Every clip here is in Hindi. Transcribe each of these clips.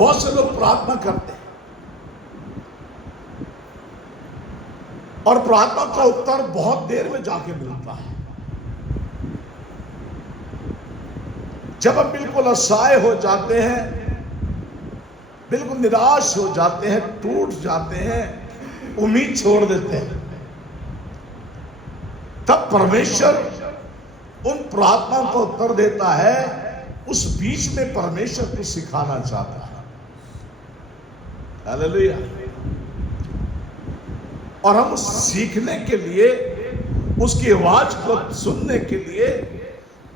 बहुत से लोग प्रार्थना करते हैं और प्रार्थना का उत्तर बहुत देर में जाके मिलता है। जब हम बिल्कुल असहाय हो जाते हैं, बिल्कुल निराश हो जाते हैं, टूट जाते हैं, उम्मीद छोड़ देते हैं, तब परमेश्वर उन प्रार्थनाओं का उत्तर देता है। उस बीच में परमेश्वर को सिखाना चाहता है। हालेलुया। और हम सीखने के लिए, उसकी आवाज को सुनने के लिए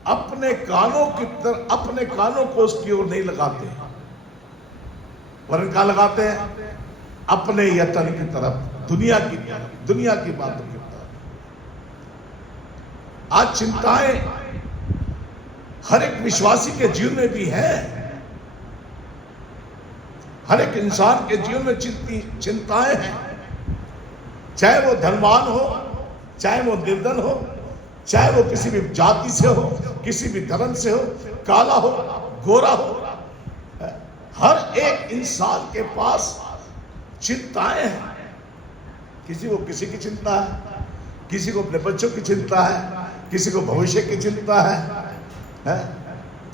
अपने कानों को उसकी ओर नहीं लगाते, वरन क्या लगाते हैं? अपने यत्न की तरफ, दुनिया की बातों की तरफ। आज चिंताएं हर एक विश्वासी के जीवन में भी है। हर एक इंसान के जीवन में चिंताएं हैं, चाहे वो धनवान हो, चाहे वो निर्धन हो, चाहे वो किसी भी जाति से हो, किसी भी धर्म से हो, काला हो, गोरा हो। हर एक इंसान के पास चिंताएं हैं। किसी को किसी की चिंता है, किसी को अपने बच्चों की चिंता है, किसी को भविष्य की चिंता है।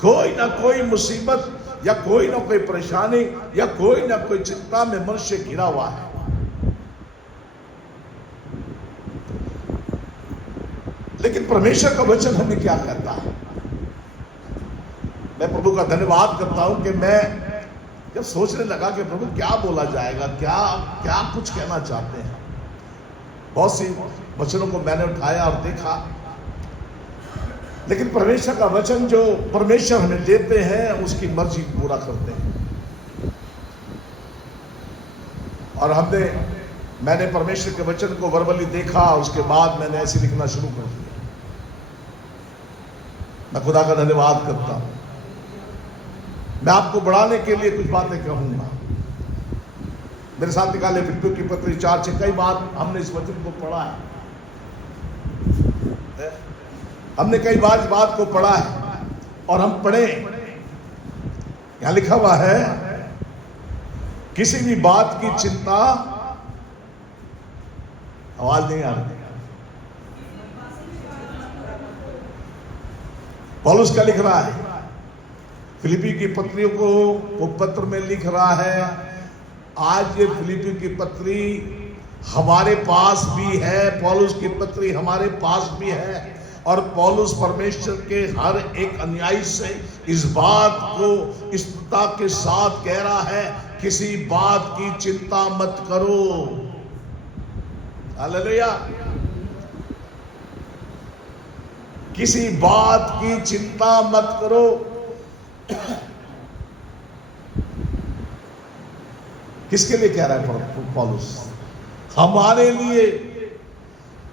कोई ना कोई मुसीबत या कोई ना कोई परेशानी या कोई ना कोई चिंता में मनुष्य घिरा हुआ है। लेकिन परमेश्वर का वचन हमें क्या कहता है? मैं प्रभु का धन्यवाद करता हूं कि मैं जब सोचने लगा कि प्रभु क्या बोला जाएगा, क्या कुछ कहना चाहते हैं, बहुत सी वचनों को मैंने उठाया और देखा। लेकिन परमेश्वर का वचन जो परमेश्वर हमें देते हैं, उसकी मर्जी पूरा करते हैं। और मैंने परमेश्वर के वचन को वर्बली देखा, उसके बाद मैंने ऐसे लिखना शुरू कर दिया। मैं खुदा का धन्यवाद करता हूं। मैं आपको बढ़ाने के लिए कुछ बातें कहूंगा। मेरे साथ निकाले फिलिप्पियों की पत्री 4 कई बार हमने इस वचन को पढ़ा है। हमने कई बार इस बात को पढ़ा है और हम पढ़े, यहां लिखा हुआ है, किसी भी बात की चिंता, आवाज नहीं आ रही, पौलुस क्या लिख रहा है? फिलिप्पी की पत्रियों को वो पत्र में लिख रहा है। आज ये फिलिप्पी की पत्री हमारे पास भी है, पौलुस की पत्री हमारे पास भी है। और पौलुस परमेश्वर के हर एक अनुयायी से इस बात को स्थिरता के साथ कह रहा है, किसी बात की चिंता मत करो। हालेलुया। किसी बात की चिंता मत करो। किसके लिए कह रहा है पौलुस? हमारे लिए,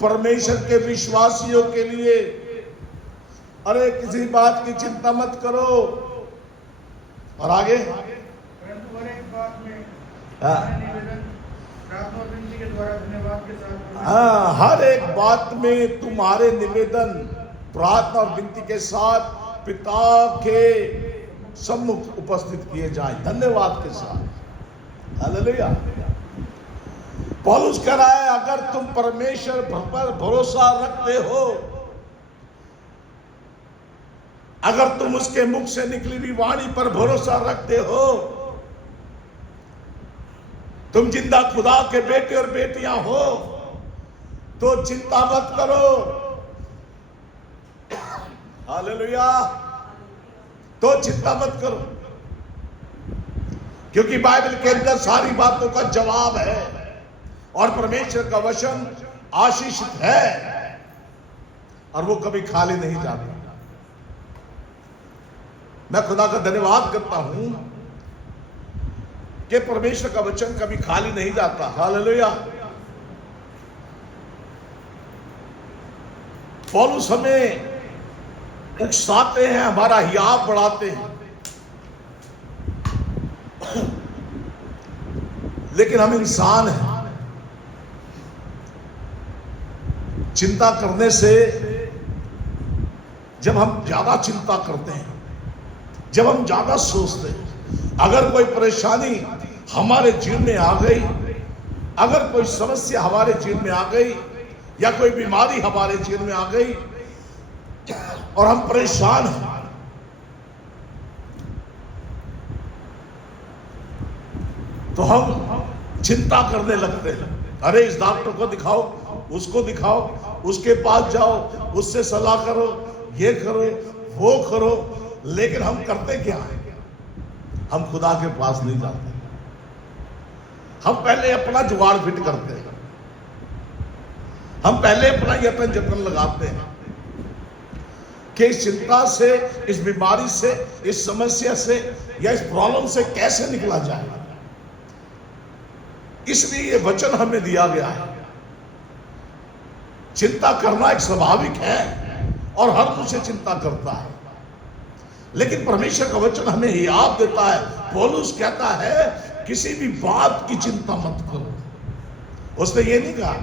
परमेश्वर के विश्वासियों के लिए। अरे किसी बात की चिंता मत करो। और आगे, हर एक बात में तुम्हारे निवेदन प्रार्थना और विनती के साथ पिता के सम्मुख उपस्थित किए जाएं, धन्यवाद के साथ। हालेलुया। पौलुस कह रहा है, अगर तुम परमेश्वर पर भरोसा रखते हो, अगर तुम उसके मुख से निकली हुई वाणी पर भरोसा रखते हो, तुम जिंदा खुदा के बेटे और बेटियां हो, तो चिंता मत करो। हालेलुया। तो चिंता मत करो, क्योंकि बाइबल के अंदर सारी बातों का जवाब है और परमेश्वर का वचन आशीषित है और वो कभी खाली नहीं जाता। मैं खुदा का धन्यवाद करता हूं कि परमेश्वर का वचन कभी खाली नहीं जाता। हालेलुया। पौलुस हमें उकसाते हैं, हमारा हियाव बढ़ाते हैं, लेकिन हम इंसान हैं। चिंता करने से, जब हम ज्यादा चिंता करते हैं, जब हम ज्यादा सोचते हैं, अगर कोई परेशानी हमारे जीवन में आ गई, अगर कोई समस्या हमारे जीवन में आ गई, या कोई बीमारी हमारे जीवन में आ गई और हम परेशान हैं, तो हम चिंता करने लगते हैं। अरे इस डॉक्टर को दिखाओ, उसको दिखाओ, उसके पास जाओ, उससे सलाह करो, ये करो, वो करो। लेकिन हम करते क्या है? हम खुदा के पास नहीं जाते। हम पहले अपना जुगाड़ फिट करते हैं, हम पहले अपना यत्न जतन लगाते हैं कि इस चिंता से, इस बीमारी से, इस समस्या से या इस प्रॉब्लम से कैसे निकला जाए। इसलिए ये वचन हमें दिया गया है। चिंता करना एक स्वाभाविक है और हर मनुष्य चिंता करता है, लेकिन परमेश्वर का वचन हमें याद देता है। पौलुस कहता है किसी भी बात की चिंता मत करो। उसने ये नहीं कहा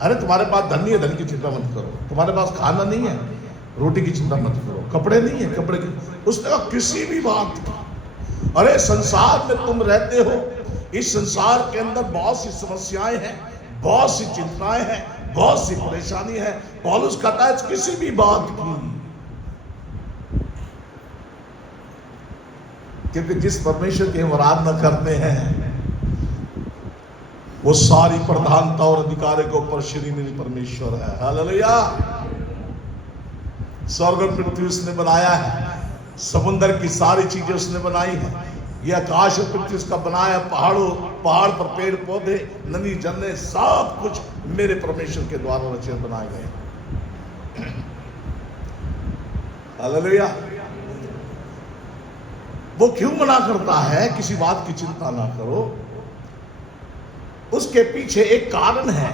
अरे तुम्हारे पास धन नहीं है, धन की चिंता मत करो, तुम्हारे पास खाना नहीं है, रोटी की चिंता मत करो, कपड़े नहीं है, कपड़े की। उसने कहा किसी भी बात की। अरे संसार में तुम रहते हो, इस संसार के अंदर बहुत सी समस्याएं हैं, बहुत सी चिंताएं हैं, बहुत सी परेशानी है। पौलुस कहता है किसी भी बात की, क्योंकि जिस परमेश्वर की हम आराधना करते हैं वो सारी प्रधानता और अधिकार के ऊपर श्रीमती परमेश्वर है। हालेलुया। स्वर्ग और पृथ्वी उसने बनाया है, समुद्र की सारी चीजें उसने बनाई है, ये आकाश और पृथ्वी उसका बनाया, पहाड़ पर पेड़ पौधे, नदी झरने, सब कुछ मेरे परमेश्वर के द्वारा रचे बनाए गए। हालेलुया। वो क्यों मना करता है किसी बात की चिंता ना करो? उसके पीछे एक कारण है।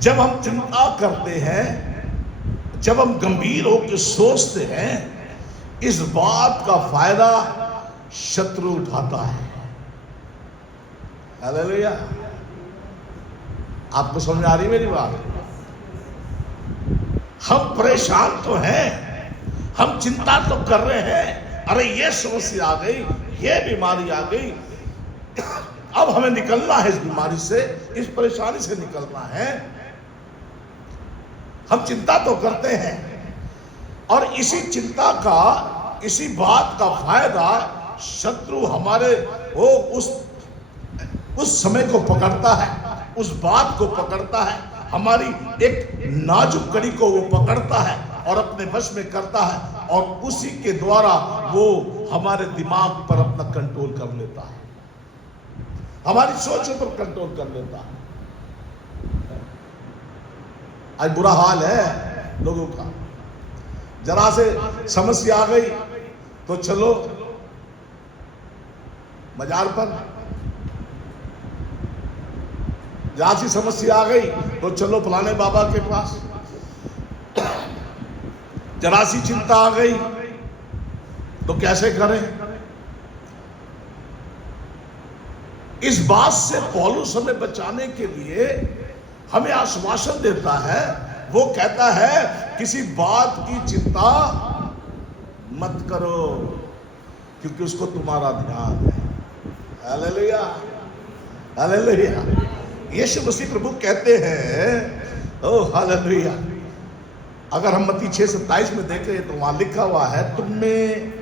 जब हम चिंता करते हैं, जब हम गंभीर होकर सोचते हैं, इस बात का फायदा शत्रु उठाता है। हालेलुया। आपको समझ आ रही मेरी बात? हम परेशान तो हैं, हम चिंता तो कर रहे हैं, अरे ये समस्या आ गई, ये बीमारी आ गई, अब हमें निकलना है इस बीमारी से, इस परेशानी से निकलना है। हम चिंता तो करते हैं और इसी चिंता का, इसी बात का फायदा शत्रु हमारे वो उस समय को पकड़ता है, उस बात को पकड़ता है, हमारी एक नाजुक कड़ी को वो पकड़ता है और अपने वश में करता है, और उसी के द्वारा वो हमारे दिमाग पर अपना कंट्रोल कर लेता है, हमारी सोचों पर कंट्रोल कर लेता है। आज बुरा हाल है लोगों का। जरा से समस्या आ गई तो चलो बाजार पर, जरा सी समस्या आ गई तो चलो फलाने बाबा के पास, जरा सी चिंता आ गई तो कैसे करें। इस बात से पौलुस हमें बचाने के लिए हमें आश्वासन देता है। वो कहता है किसी बात की चिंता मत करो, क्योंकि उसको तुम्हारा ध्यान है। Hallelujah, hallelujah. यीशु मसीह प्रभु कहते हैं, ओ हालेलुया। अगर हम मत्ती 6:27 में देखें तो वहां लिखा हुआ है, तुम में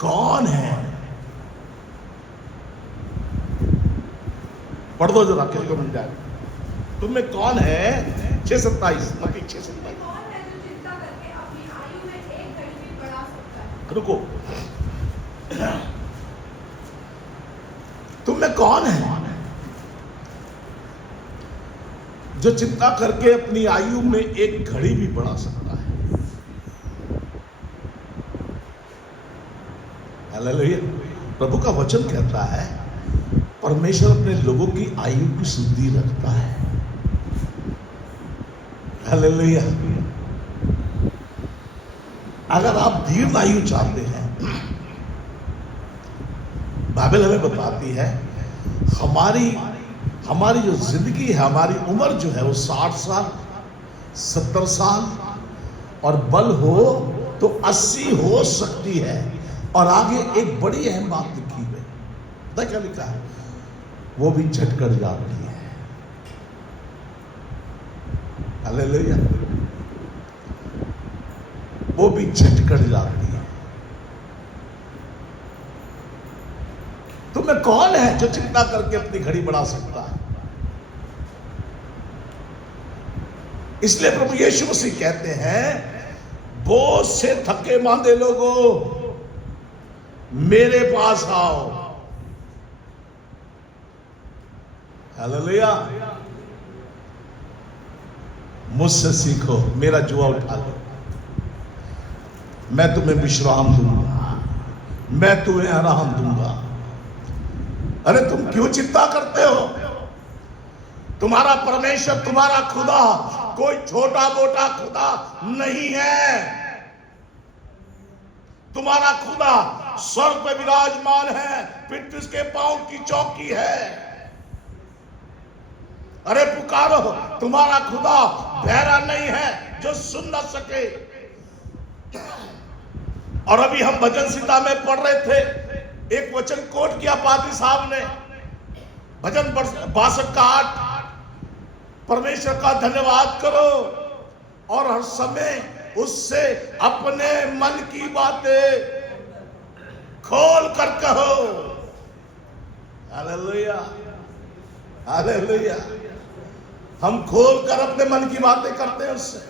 कौन है, पढ़ दो जरा, किसको मिल जाए। तुम में कौन है, 6:27, मत्ती 6:27। रुको, तुम में कौन है जो चिंता करके अपनी आयु में एक घड़ी भी बढ़ा सकता है। हालेलुया। प्रभु का वचन कहता है परमेश्वर अपने लोगों की आयु की सुधि रखता है। हालेलुया। अगर आप दीर्घ आयु चाहते हैं, बाइबल हमें बताती है हमारी जो जिंदगी है, हमारी उम्र जो है वो 60 साल, 70 साल, और बल हो तो 80 हो सकती है, और आगे एक बड़ी अहम बात लिखी है, पता क्या लिखा है? वो भी झटकर जाती है। हालेलुया। वो भी झटकर जाती है। तुम्हें कौन है जो चिंता करके अपनी घड़ी बढ़ा सकता है? इसलिए प्रभु यीशु मसीह कहते हैं, बोझ से थके मांदे लोगों मेरे पास आओ। हालेलुया। मुझसे सीखो, मेरा जुआ उठा लो, मैं तुम्हें विश्राम दूंगा, मैं तुम्हें आराम दूंगा। अरे तुम क्यों चिंता करते हो? तुम्हारा परमेश्वर, तुम्हारा खुदा कोई छोटा मोटा खुदा नहीं है। तुम्हारा खुदा स्वर्ग पे विराजमान है, पितृ के पांव की चौकी है। अरे पुकारो, तुम्हारा खुदा बहरा नहीं है जो सुन ना सके। और अभी हम भजन संहिता में पढ़ रहे थे, एक वचन कोट किया पादी साहब ने, भजन 62 का 8, परमेश्वर का धन्यवाद करो और हर समय उससे अपने मन की बातें खोल कर कहो। Hallelujah, hallelujah. हम खोल कर अपने मन की बातें करते हैं उससे।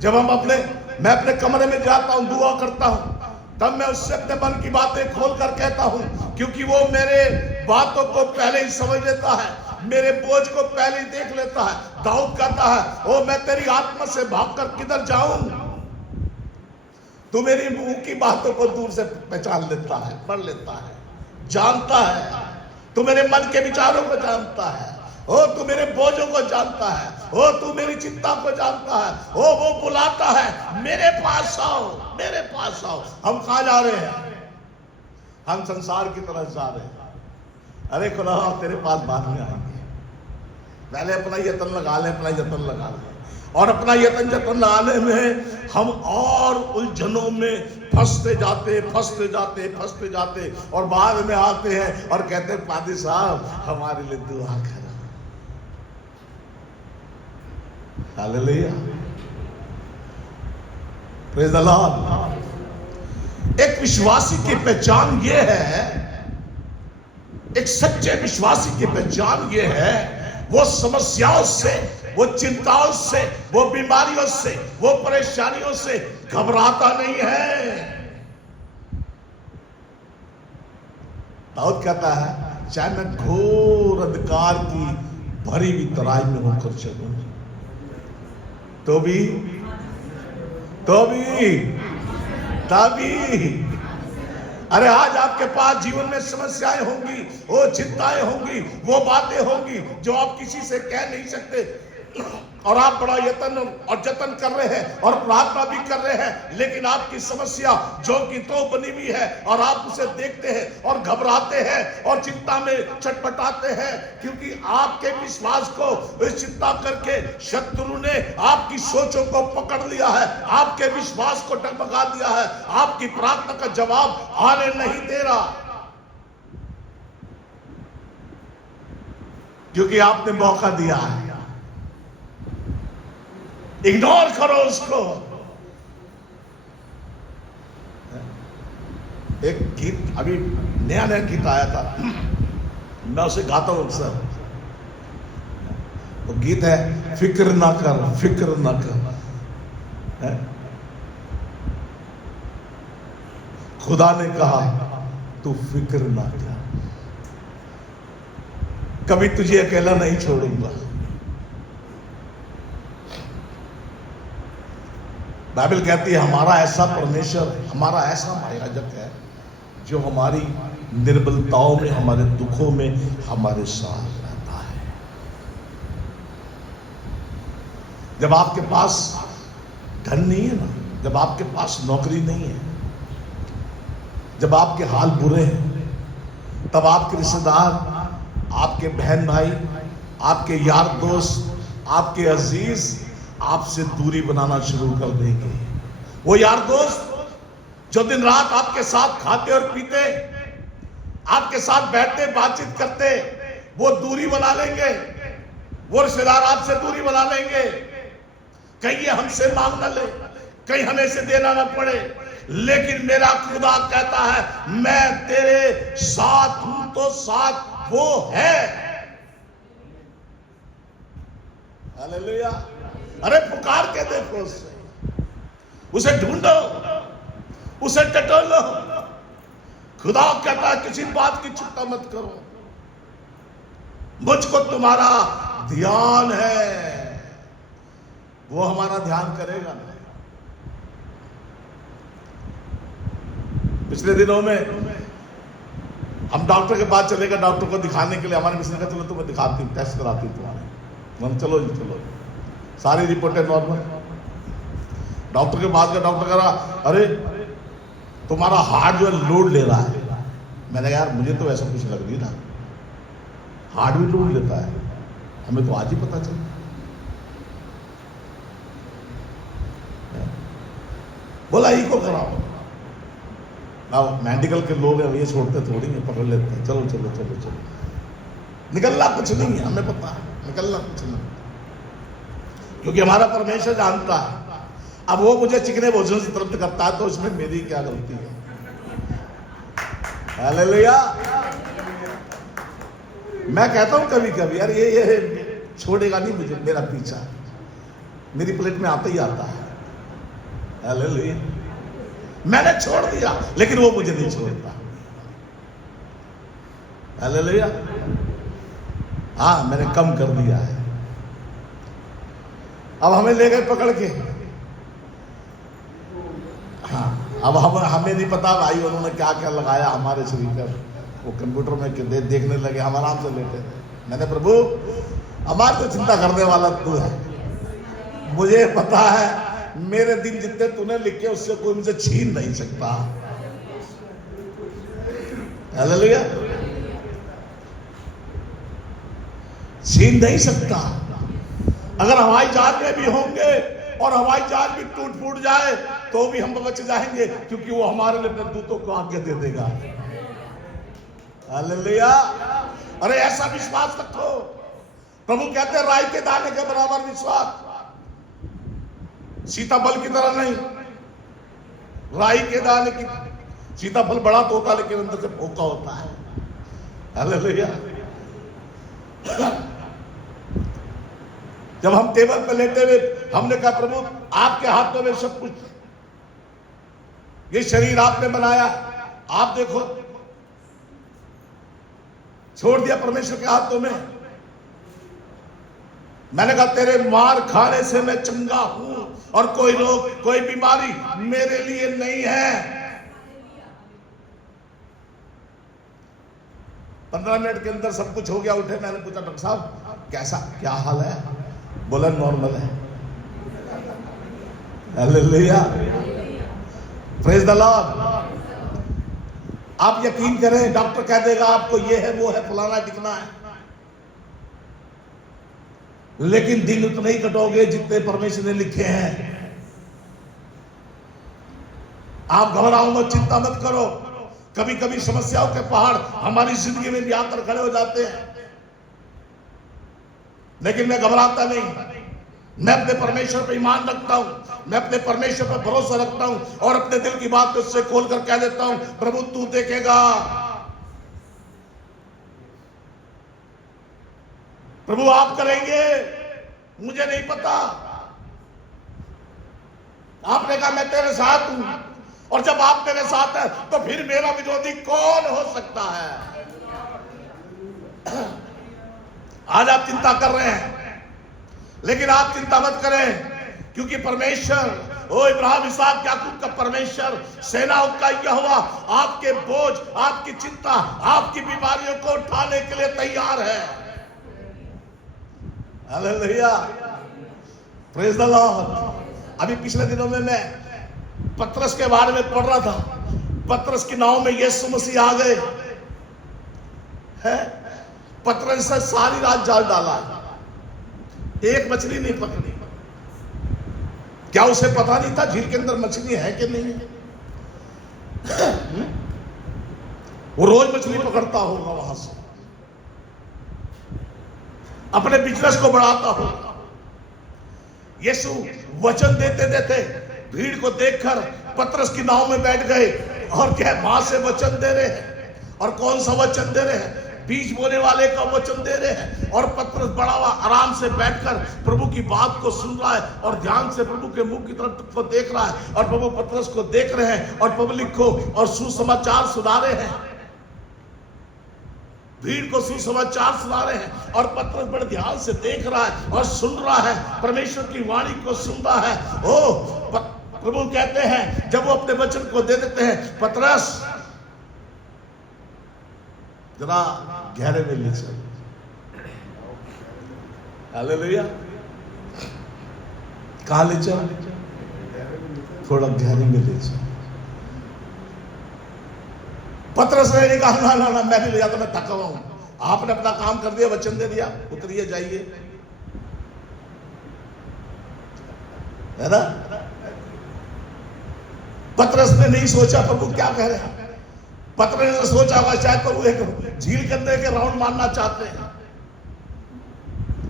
जब मैं अपने कमरे में जाता हूं, दुआ करता हूं, तब मैं उससे अपने मन की बातें खोल कर कहता हूं, क्योंकि वो मेरे बातों को पहले ही समझ लेता है, मेरे बोझ को पहले ही देख लेता है। दाऊद कहता है, ओ मैं तेरी आत्मा से भागकर किधर जाऊं? तू मेरी मुंह की बातों को दूर से पहचान लेता है, पढ़ लेता है, जानता है। तू मेरे मन के विचारों को जानता है। ओ तू मेरे बोझों को जानता है। ओ तू मेरी चिंता को जानता है। ओ वो बुलाता है, मेरे पास आओ, मेरे पास आओ। हम कहां जा रहे हैं? हम संसार की तरफ जा रहे हैं। अरे खुदा तेरे पास बाद में आएंगे, पहले अपना यत्न लगा लें, अपना यत्न लगा लें। और अपना यत्न लगाने में हम और उलझनों में फंसते जाते और बाद में आते हैं और कहते हैं, पादी साहब हमारे लिए दुआ करो। Hallelujah, praise the Lord. एक विश्वासी की पहचान ये है, एक सच्चे विश्वासी की पहचान ये है, वो समस्याओं से, वो चिंताओं से, वो बीमारियों से, वो परेशानियों से घबराता नहीं है। दाऊद कहता है, चाहे मैं घोर अंधकार की भरी हुई तराई में होकर चलूं, तो भी अरे आज आपके पास जीवन में समस्याएं होंगी, वो चिंताएं होंगी, वो बातें होंगी जो आप किसी से कह नहीं सकते, और आप बड़ा यत्न और जतन कर रहे हैं और प्रार्थना भी कर रहे हैं, लेकिन आपकी समस्या जो कि तो बनी हुई है और आप उसे देखते हैं और घबराते हैं और चिंता में छटपटाते हैं, क्योंकि आपके विश्वास को इस चिंता करके शत्रु ने आपकी सोचों को पकड़ लिया है, आपके विश्वास को डगमगा दिया है, आपकी प्रार्थना का जवाब आने नहीं दे रहा, क्योंकि आपने मौका दिया है। इग्नोर करो उसको। एक गीत अभी नया गीत आया था, मैं उसे गाता हूं अक्सर। वो गीत है, फिक्र ना कर, फिक्र ना कर। खुदा ने कहा तू फिक्र ना कर, कभी तुझे अकेला नहीं छोड़ूंगा। बाइबल कहती है, हमारा ऐसा परमेश्वर, हमारा ऐसा महायाजक है जो हमारी निर्बलताओं में, हमारे दुखों में हमारे साथ रहता है। जब आपके पास धन नहीं है ना, जब आपके पास नौकरी नहीं है, जब आपके हाल बुरे हैं, तब आपके रिश्तेदार, आपके बहन भाई, आपके यार दोस्त, आपके अजीज आपसे दूरी बनाना शुरू कर देंगे। वो यार दोस्त जो दिन रात आपके साथ खाते और पीते, आपके साथ बैठते बातचीत करते, वो दूरी बना लेंगे, वो रिश्तेदार आपसे दूरी बना लेंगे, कहीं ये हमसे मांग ना ले, कहीं हमें से देना ना पड़े। लेकिन मेरा खुदा कहता है मैं तेरे साथ हूं, तो साथ वो है। हालेलुया। अरे पुकार के देखो उसे ढूंढो, उसे टटोलो। खुदा कहता है किसी बात की चिंता मत करो, मुझको तुम्हारा ध्यान है। वो हमारा ध्यान करेगा ना। पिछले दिनों में हम डॉक्टर के पास चले गए, डॉक्टर को दिखाने के लिए। हमारे मिशन का चलो तुम्हें दिखाती हूँ, टेस्ट कराती हूँ तुम्हारे। हम चलो जी चलो, सारी रिपोर्टें नॉर्मल। डॉक्टर के पास गया, डॉक्टर कह रहा अरे तुम्हारा हार्ट जो है लोड ले रहा है। मैंने कहा यार मुझे तो ऐसा कुछ लग नहीं था, हार्ट भी लोड लेता है, हमें तो आज ही पता चला। बोला इको कराओ। अब मेडिकल के लोग हैं, ये छोड़ते थोड़ी है, पकड़ लेते हैं, चलो चलो चलो चलो। निकलना कुछ नहीं है, हमें पता है निकलना कुछ नहीं, क्योंकि हमारा परमेश्वर जानता है। अब वो मुझे चिकने भोजन से तृप्त करता है, तो उसमें मेरी क्या गलती है। हालेलुया। मैं कहता हूं कभी कभी यार ये छोड़ेगा नहीं मुझे, मेरा पीछा मेरी प्लेट में आता ही आता है। हालेलुया। मैंने छोड़ दिया लेकिन वो मुझे नहीं छोड़ता। हालेलुया। हाँ मैंने कम कर दिया है। अब हमें ले गए पकड़ के। हाँ अब हमें नहीं पता भाई उन्होंने क्या क्या लगाया हमारे शरीर पर। वो कंप्यूटर में देखने लगे, हम आराम से लेटे थे। मैंने प्रभु हमारी तो चिंता करने वाला तू है, मुझे पता है मेरे दिन जितने तूने लिखे उससे कोई मुझे छीन नहीं सकता। हालेलुया। छीन नहीं सकता। अगर हवाई जहाज में भी होंगे और हवाई जहाज भी टूट फूट जाए तो भी हम बच जाएंगे, क्योंकि वो हमारे लिए अपने दूतों को आज्ञा दे देगा। हालेलुया। अरे ऐसा विश्वास रखो। प्रभु कहते हैं राई के दाने के बराबर विश्वास, सीताफल की तरह नहीं। राई के दाने की, सीताफल बड़ा तो होता है लेकिन अंदर से फोका होता है। हालेलुया। जब हम टेबल पर लेटे हुए हमने कहा प्रभु आपके हाथों में सब कुछ, ये शरीर आपने बनाया, आप देखो। छोड़ दिया परमेश्वर के हाथों में। मैंने कहा तेरे मार खाने से मैं चंगा हूं और कोई रोग कोई बीमारी मेरे लिए नहीं है। 15 मिनट के अंदर सब कुछ हो गया। उठे, मैंने पूछा डॉक्टर साहब कैसा क्या हाल है? बोला नॉर्मल है। हालेलुया। Praise the Lord. आप यकीन करें, डॉक्टर कह देगा आपको ये है वो है फलाना टिकना है, लेकिन दिन उतने ही कटोगे जितने परमेश्वर ने लिखे हैं। आप घबराओ मत, चिंता मत करो। कभी कभी समस्याओं के पहाड़ हमारी जिंदगी में भी आकर खड़े हो जाते हैं, लेकिन मैं घबराता नहीं। मैं अपने परमेश्वर पर ईमान रखता हूं, मैं अपने परमेश्वर पर भरोसा रखता हूं और अपने दिल की बात उससे खोलकर कह देता हूं प्रभु तू देखेगा, प्रभु आप करेंगे, मुझे नहीं पता। आपने कहा मैं तेरे साथ हूं, और जब आप मेरे साथ हैं तो फिर मेरा विरोधी कौन हो सकता है? आज आप चिंता कर रहे हैं, लेकिन आप चिंता मत करें, क्योंकि परमेश्वर, ओ इब्राहिम इसहाक याकूब का परमेश्वर, सेनाओं का यहोवा आपके बोझ, आपकी चिंता, आपकी बीमारियों को उठाने के लिए तैयार है। हालेलुया। Praise the Lord. अभी पिछले दिनों में मैं पतरस के बारे में पढ़ रहा था। पतरस की नाव में यीशु मसीह आ गए हैं। पतरस ने सारी रात जाल डाला, एक मछली नहीं पकड़ी। क्या उसे पता नहीं था झील के अंदर मछली है कि नहीं? वो रोज मछली पकड़ता होगा वहां से, अपने बिजनेस को बढ़ाता होगा। यीशु वचन देते देते भीड़ को देखकर पतरस की नाव में बैठ गए और क्या मां से वचन दे रहे हैं। और कौन सा वचन दे रहे हैं? बीज बोने वाले का वचन दे रहे हैं। और पतरस बड़ा हुआ आराम से बैठकर प्रभु की बात को सुन रहा है और ध्यान से प्रभु के मुंह की तरफ को देख रहा है। और प्रभु पतरस को देख रहे हैं और पब्लिक को और सुसमाचार सुना रहे हैं, भीड़ को सुसमाचार सुना रहे हैं। और पतरस बड़े ध्यान से देख रहा है और सुन रहा है, परमेश्वर की वाणी को सुन रहा है। ओ प्रभु कहते हैं जब वो अपने वचन को दे देते हैं, पतरस जरा गहरे में ले चल। हालेलुया। कहां ले चल? थोड़ा गहरे में ले चल। पतरस ने कहा ना मैं नहीं ले जाता, मैं थका हुआ हूं। आपने अपना काम कर दिया, वचन दे दिया, उतरिए जाइए, है ना। पतरस ने नहीं सोचा प्रभु क्या कह रहे हैं। पतरस ने सोचा होगा शायद प्रभु एक झील के अंदर के राउंड मारना चाहते हैं।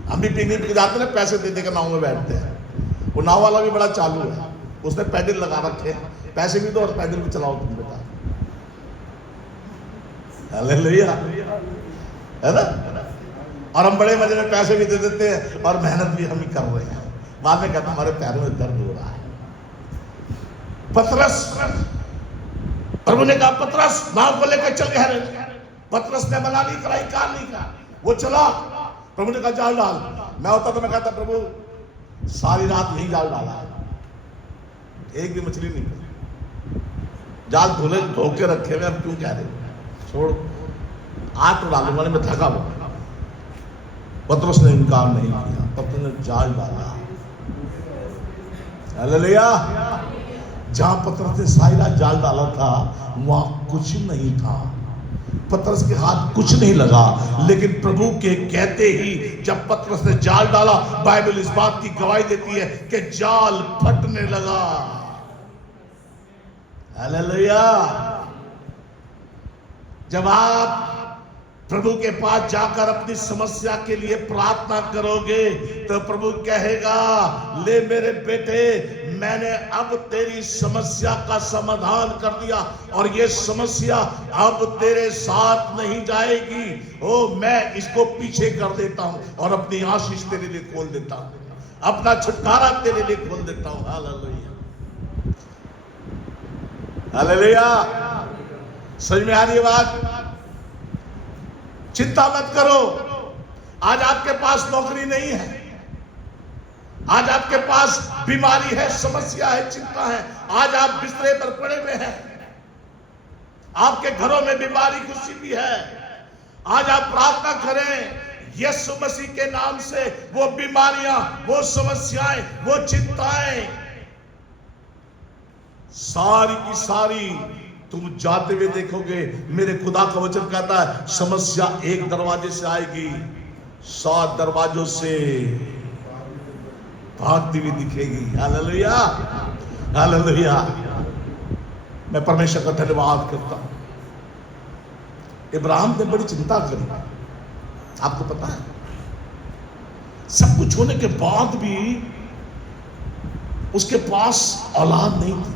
हम भी पिकनिक पे जाते हैं, पैसे दे देकर नाव में बैठते हैं। वो नाव वाला भी बड़ा चालू है, उसने पैडल लगा रखे हैं, पैसे भी दो और पैडल भी चलाओ तुम बेटा। हालेलुया, है ना। और हम बड़े मजे में पैसे भी दे देते हैं और मेहनत भी हम ही कर रहे हैं। बाद में कहते हमारे पैरों में दर्द हो रहा है। पतरस, प्रभु ने कहा पतरस नाव को लेकर चल गया। पतरस ने मना नहीं कराई, कार नहीं कहा, वो चला। प्रभु ने कहा जाल डाल। मैं होता तो मैं कहता प्रभु सारी रात यही जाल डाला है, एक भी मछली नहीं पकड़ी, जाल धोले धो के रखे हुए, अब क्यों कह रहे हो, छोड़ आज तो डालूंगा, मैं थका हुआ। पतरस ने इनकार नहीं किया, पतरस ने जाल डाला। हालेलुया। जहां पतरस ने सारी रात जाल डाला था वहां कुछ नहीं था, पतरस के हाथ कुछ नहीं लगा। लेकिन प्रभु के कहते ही जब पतरस ने जाल डाला, बाइबल इस बात की गवाही देती है कि जाल फटने लगा। हालेलुया। जब आप प्रभु के पास जाकर अपनी समस्या के लिए प्रार्थना करोगे तो प्रभु कहेगा ले मेरे बेटे, मैंने अब तेरी समस्या का समाधान कर दिया और ये समस्या अब तेरे साथ नहीं जाएगी। ओ मैं इसको पीछे कर देता हूं और अपनी आशीष तेरे लिए खोल देता हूं, अपना छुटकारा तेरे लिए खोल देता हूं। Hallelujah, hallelujah. समझ में आ रही है बात? चिंता मत करो। आज आपके पास नौकरी नहीं है, आज आपके पास बीमारी है, समस्या है, चिंता है, आज आप बिस्तरे पर पड़े हुए हैं, आपके घरों में बीमारी खुशी भी है। आज आप प्रार्थना करें यीशु मसीह के नाम से, वो बीमारियां, वो समस्याएं, वो चिंताएं सारी की सारी तुम जाते हुए देखोगे। मेरे खुदा का वचन कहता है समस्या एक दरवाजे से आएगी, 7 दरवाजों से भागती हुई दिखेगी। Hallelujah, hallelujah. मैं परमेश्वर का धन्यवाद करता हूं। इब्राहिम ने बड़ी चिंता करी, आपको पता है, सब कुछ होने के बाद भी उसके पास औलाद नहीं थी।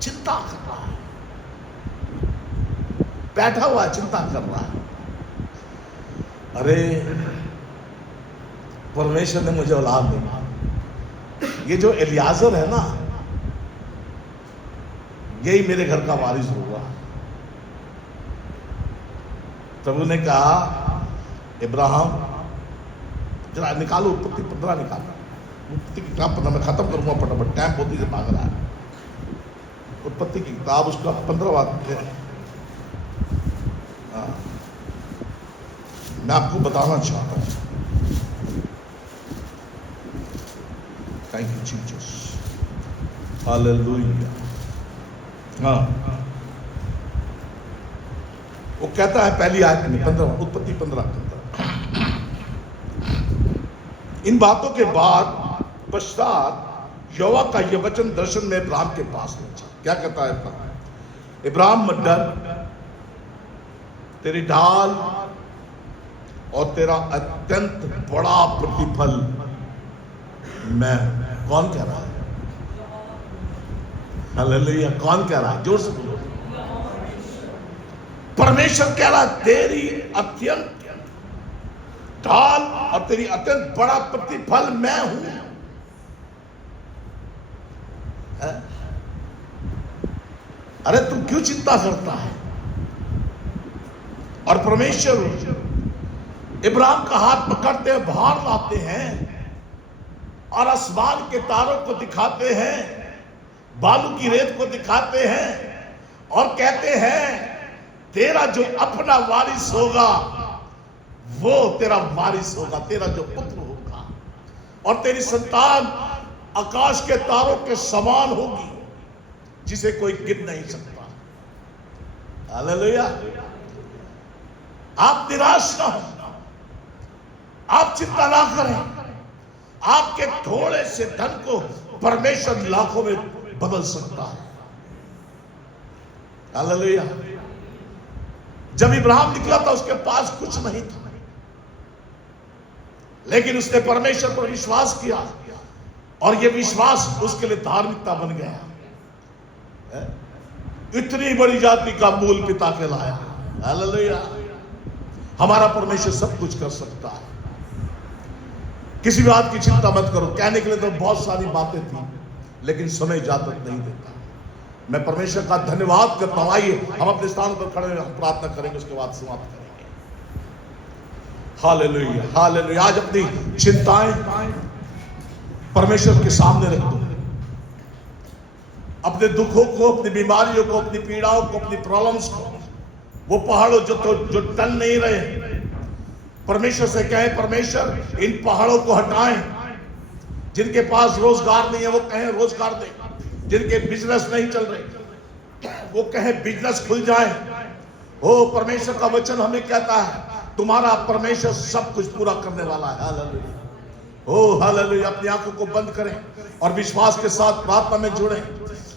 चिंता कर रहा है, बैठा हुआ चिंता कर रहा है। अरे परमेश्वर ने मुझे औलाद दी। ये जो एलियाजर है ना, यही मेरे घर का वारिस होगा। प्रभु ने कहा इब्राहिम जरा निकालो, उत्पत्ति 15 निकालो। उत्पत्ति की किताब 15 मैं खत्म करूंगा फटाफट, टाइम बहुत ही भाग रहा है। उत्पत्ति की किताब उसका 15वां अध्याय मैं आपको बताना चाहता हूं। Thank you Jesus, hallelujah. हाँ, वो कहता है पहली आयत में 15, उत्पत्ति 15। इन बातों के बाद पश्चात यहोवा का यह वचन दर्शन में इब्राहिम के पास पहुंचा। क्या कहता है? इब्राहिम मत डर, तेरी ढाल और तेरा अत्यंत बड़ा प्रतिफल मैं। कौन कह रहा है? हालेलुया। कौन कह रहा है? जोर से बोलो। परमेश्वर कह रहा है तेरी अत्यंत ढाल और तेरी अत्यंत बड़ा प्रतिफल मैं हूं। अरे तू क्यों चिंता करता है? और परमेश्वर इब्राहिम का हाथ पकड़ते हैं, बाहर लाते हैं और आसमान के तारों को दिखाते हैं, बालू की रेत को दिखाते हैं और कहते हैं तेरा जो अपना वारिस होगा वो तेरा वारिस होगा, तेरा जो पुत्र होगा और तेरी संतान आकाश के तारों के समान होगी जिसे कोई गिन नहीं सकता। हालेलुया। आप निराश ना हो, आप चिंता ना करें। आपके थोड़े से धन को परमेश्वर लाखों में बदल सकता है। हालेलुया। जब इब्राहिम निकला था उसके पास कुछ नहीं था, लेकिन उसने परमेश्वर पर विश्वास किया और यह विश्वास उसके लिए धार्मिकता बन गया। इतनी बड़ी जाति का मूल पिता कहलाया। हालेलुया। हमारा परमेश्वर सब कुछ कर सकता है। किसी बात की चिंता मत करो। कहने के लिए तो बहुत सारी बातें थी, लेकिन समय इजाजत नहीं देता। मैं परमेश्वर का धन्यवाद करता हूं। आइए हम अपने स्थान पर खड़े हैं, हम प्रार्थना करेंगे, उसके बाद समाप्त करेंगे। Hallelujah, hallelujah. आज अपनी चिंताएं परमेश्वर के सामने रख दो। अपने दुखों को, अपनी बीमारियों को, अपनी पीड़ाओं को, अपनी प्रॉब्लम्स को, वो पहाड़ों जो टल नहीं रहे, परमेश्वर से कहें परमेश्वर इन पहाड़ों को हटाएं। जिनके पास रोजगार नहीं है वो कहें रोजगार दे। जिनके बिजनेस नहीं चल रहे वो कहें बिजनेस खुल जाए। ओ परमेश्वर का वचन हमें कहता है तुम्हारा परमेश्वर सब कुछ पूरा करने वाला है। हालेलुया। ओ हालेलुया। अपनी आंखों को बंद करें और विश्वास के साथ प्रार्थना में जुड़ें।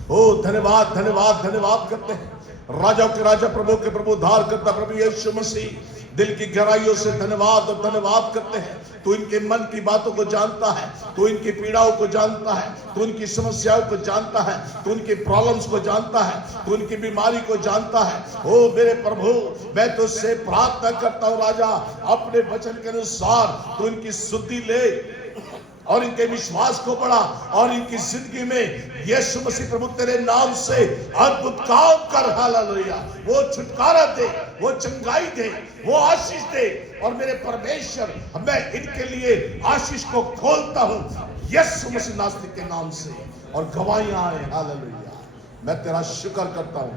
ओ धन्यवाद, धन्यवाद, धन्यवाद करते हैं राजा के राजा, प्रभु के प्रभु, उद्धार करता प्रभु यीशु मसीह। दिल की गहराइयों से धन्यवाद और धन्यवाद करते हैं। तू इनके मन की बातों को जानता है, तू इनकी पीड़ाओं को जानता है, तू इनकी समस्याओं को जानता है, तू इनकी प्रॉब्लम्स को जानता है, तू इनकी बीमारी को जानता है। ओ मेरे प्रभु, मैं तुझसे प्रार्थना करता हूं राजा, अपने वचन के अनुसार तू इनकी शुद्धि ले और इनके विश्वास को बढ़ा और इनकी जिंदगी में यीशु मसीह प्रभु तेरे नाम से अद्भुत काम कर। हालेलुया। वो छुटकारा दे, वो चंगाई दे, वो आशीष दे। और मेरे परमेश्वर, मैं इनके लिए आशीष को खोलता हूं यीशु मसीह नासरी के नाम से, और गवाहियां आए। हालेलुया। मैं तेरा शुक्र करता हूं।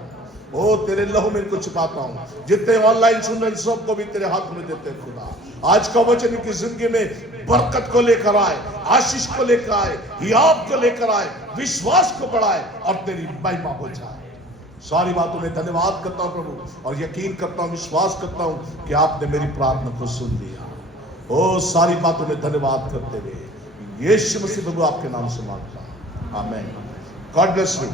ओ तेरे लहू में इनको छिपाता हूं। जितने ऑनलाइन सुन रहे सबको भी तेरे हाथ में देते हैं खुदा। आज का वचन इनकी जिंदगी में बरकत को लेकर आए, आशीष को लेकर आए, हियाब को लेकर आए, विश्वास को बढ़ाए और तेरी महिमा हो जाए। सारी बातों में धन्यवाद करता हूं प्रभु, और यकीन करता हूं, विश्वास करता हूं कि आपने मेरी प्रार्थना को सुन लिया। ओ सारी बातों में धन्यवाद करते हुए यीशु मसीह प्रभु आपके नाम से मांगता हूं। आमीन। God bless you.